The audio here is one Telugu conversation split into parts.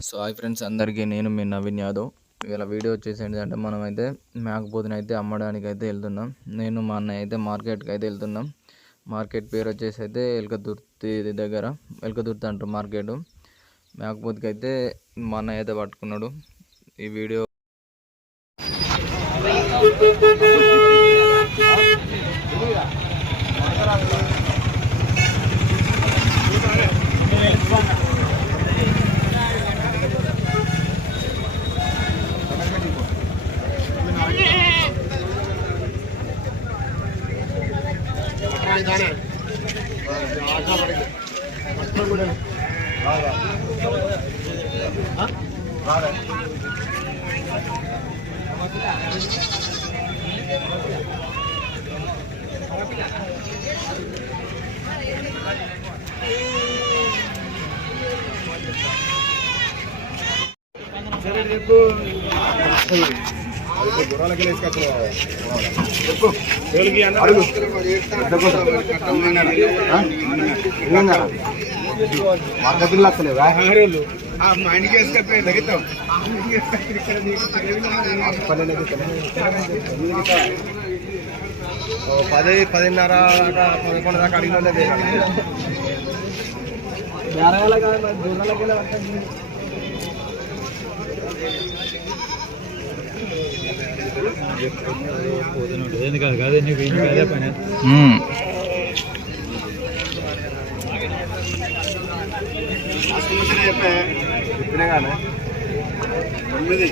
సో హాయ్ ఫ్రెండ్స్ అందరికీ, నేను మీ నవీన్ యాదవ్. ఇవాళ వీడియో వచ్చేసి ఏంటంటే మనమైతే మేకపోతుని అయితే అమ్మడానికి అయితే వెళ్తున్నాం. నేను మా అన్నయ్య అయితే మార్కెట్కి అయితే వెళ్తున్నాం. మార్కెట్ పేరు వచ్చేసి అయితే ఎలకతుర్తి దగ్గర, ఎలకతుర్తి అంటారు మార్కెట్. మేకపోతుకి అయితే మా అన్నయ్య అయితే పట్టుకున్నాడు. ఈ వీడియో మార్కెట్ వస్తలేవా మా ఇంటికి వేసుకపోయి తగ్గుతాం. 10-10:30 దాకా 11 దాకా అడిగినోళ్ళే కాదు అదే పని. ఇప్పుడే కానీ 9,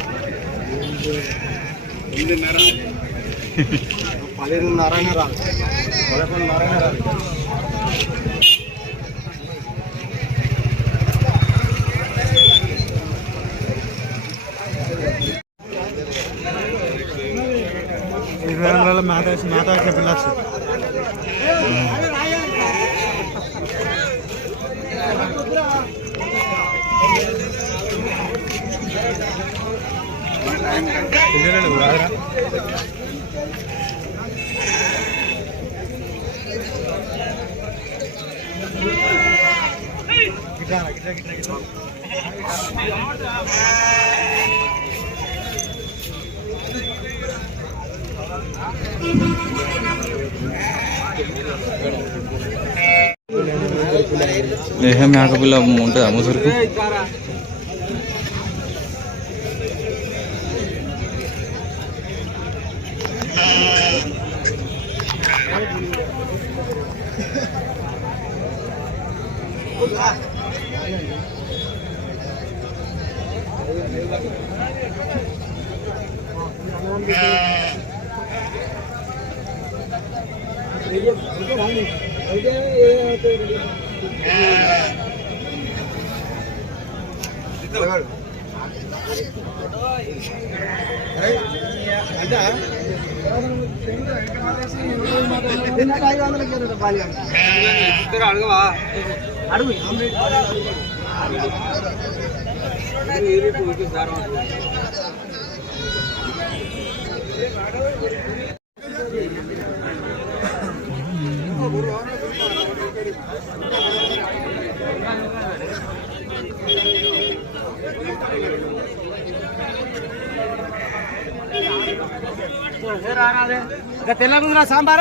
8:30, 10:30 రాదు, 11:30 రాదు. మాతా పిల్లలు మేకపిల్ల ఉంటుందా ముసురుకు? అడగవా అడుగు తెల్ల సాంబార్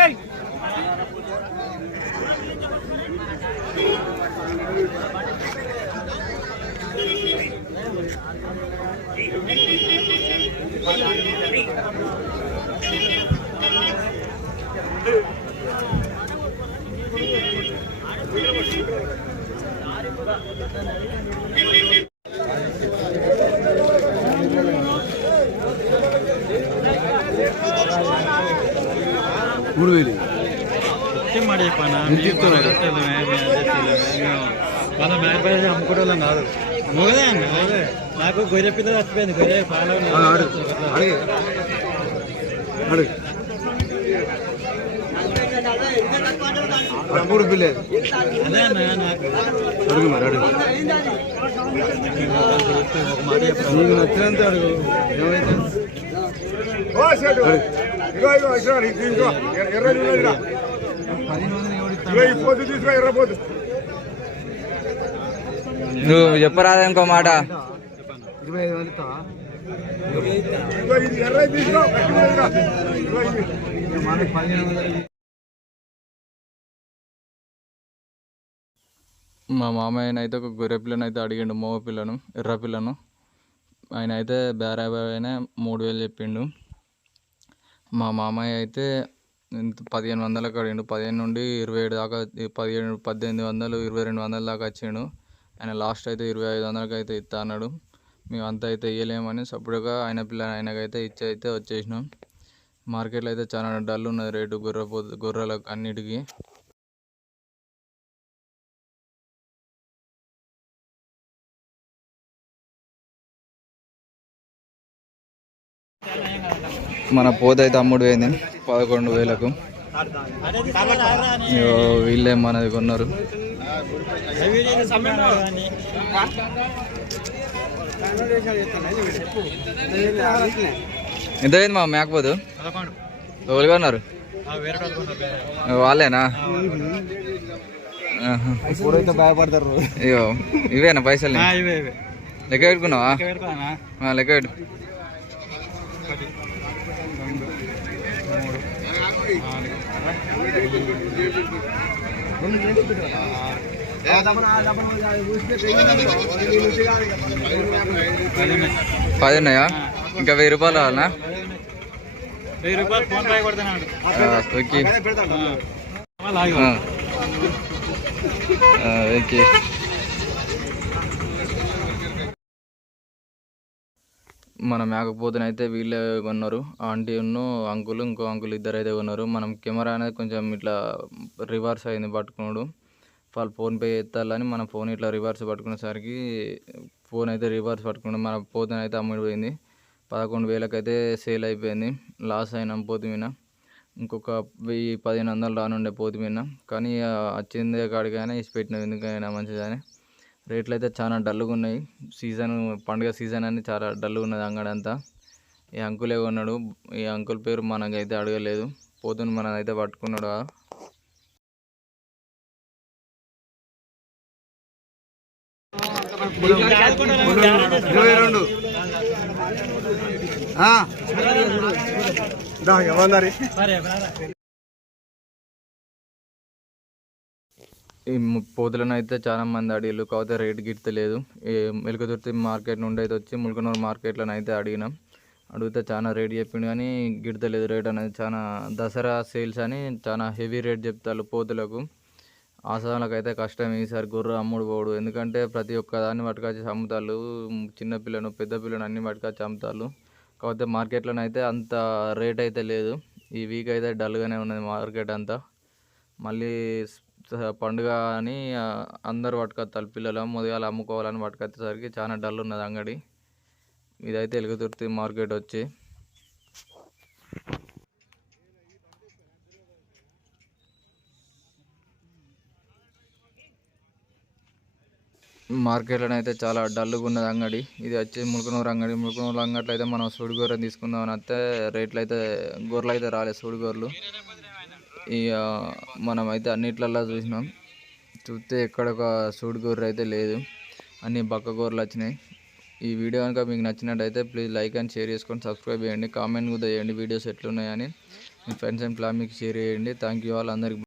మాట చెప్పాను. మన మేకపోతే అమ్ముకోవడం వాళ్ళం కాదు. నువ్వే అన్న నాకు గొర్రె పిల్ల చచ్చిపోయింది. గొర్రె పాలు అప్పుడు పిల్లలు అదే అన్న నాకు అడుగు మరి అడుగు నీకు నచ్చినంత అడుగు. ఏమైతే నువ్వు చెప్పరాదా ఇంకో మాట? 25 ఇస్తావా? మనకి 1500. మా మామయ్యన అయితే ఒక గొర్రె పిల్లను అయితే అడిగిండు, మగ పిల్లను, ఎర్ర పిల్లను. ఆయన అయితే బేరాబాయినే 3000 చెప్పిండు. మా మామయ్య అయితే 1500కి అడిగిండు. 15 నుండి 27 దాకా, 17, 1800, 2200 దాకా వచ్చిండు. ఆయన లాస్ట్ అయితే 2500కి అయితే ఇస్తా అన్నాడు. మేమంతా అయితే ఇవ్వలేమని సపరేట్గా ఆయనకైతే ఇచ్చి అయితే వచ్చేసినాం. మార్కెట్లో అయితే చాలా డల్ ఉన్నది రేటు గొర్రెలకు అన్నిటికీ. మన పోత అయితే అమ్ముడు పోయింది 11,000కు. వీళ్ళే మనది కొన్నారు. ఎంత అయింది మా మేకపోదు? ఎవరు కొన్నారు? వాళ్ళేనా? భయపడతారు. అయ్యో ఇవేనా పైసలు? లెక్క పెట్టుకున్నావా? లెక్క పెట్టు. 10 ఉన్నాయా? ఇంకా 1000 రూపాయలు కావాలనా? 1000 రూపాయలు ఫోన్ పే కొడుతున్నాడు. మన మేకపోతునైతే వీళ్ళే కొన్నారు. ఆంటీ అంకుల్, ఇంకో అంకుల్ ఇద్దరు అయితే కొన్నారు. మనం కెమెరా అనేది కొంచెం ఇట్లా రివర్స్ అయింది పట్టుకున్నాడు. వాళ్ళు ఫోన్పే ఎత్తాలని మన ఫోన్ ఇట్లా రివర్స్ పట్టుకునేసరికి ఫోన్ అయితే రివర్స్ పట్టుకున్నాడు. మన పోతునైతే అమ్ముడిపోయింది. 11,000కి అయితే సేల్ అయిపోయింది. లాస్ అయినాం పోతు మీద. ఇంకొక 1000-1500 రానుండే పోతు మీద. కానీ వచ్చిందే కాడికైనా ఇసి పెట్టినాం, ఎందుకైనా మంచిదని. రేట్లు అయితే చాలా డల్గా ఉన్నాయి. పండుగ సీజన్ అని చాలా డల్గా ఉన్నది అంగడి అంతా. ఈ అంకులే కొన్నాడు. ఈ అంకుల్ పేరు మనకైతే అడగలేదు. పోతుని మనదైతే పట్టుకున్నాడు. ఈ పోతులను అయితే చాలా మంది అడిగారు, కాకపోతే రేటు గిట్టలేదు. మెలకతుర్తి మార్కెట్ నుండి అయితే వచ్చి ముల్కనూరు మార్కెట్లో అయితే అడిగినాం. అడిగితే చాలా రేట్ చెప్పిండు కానీ గిట్టలేదు రేట్ అనేది. చాలా దసరా సేల్స్ అని చాలా హెవీ రేట్ చెప్తారు పోతులకు. ఆసాలకు అయితే కష్టం ఈసారి గొర్రె అమ్ముడు పోడు. ఎందుకంటే ప్రతి ఒక్క దాన్ని పట్టుకొచ్చి అమ్ముతారు. చిన్నపిల్లను, పెద్ద పిల్లను అన్ని పట్టుకొచ్చి అమ్ముతారు. కాకపోతే మార్కెట్లోనైతే అంత రేట్ అయితే లేదు. ఈ వీక్ అయితే డల్గానే ఉన్నది మార్కెట్ అంతా. మళ్ళీ పండుగ అని అందరు పట్టుకొస్తారు. పిల్లలు మొదలు అమ్ముకోవాలని పట్టుకొచ్చేసరికి చాలా డల్ ఉన్నది అంగడి. ఇదైతే ఎలుగుతుర్తి మార్కెట్ వచ్చి. మార్కెట్లో అయితే చాలా డల్గా ఉన్నది అంగడి. ఇది వచ్చి ముల్కనూరు అంగడి. ముల్కనూరు అంగట్లో అయితే మనం సూడి గొర్రెని తీసుకుందామని వస్తే రేట్లు అయితే గొర్రెలు అయితే రాలేదు. సూడి గొర్రెలు ఇక మనం అయితే అన్నిట్లల్లో చూస్తే ఎక్కడ ఒక సూడి గొర్రె అయితే లేదు. అన్ని బక్క గొర్రెలు వచ్చినాయి. ఈ వీడియో కనుక మీకు నచ్చినట్టయితే ప్లీజ్ లైక్ అండ్ షేర్ చేసుకొని సబ్స్క్రైబ్ చేయండి. కామెంట్ కూడా చేయండి వీడియోస్ ఎట్లున్నాయని. మీ ఫ్రెండ్స్ అండ్ ఫ్యామిలీకి షేర్ చేయండి. థ్యాంక్ యూ ఆల్ అందరికి.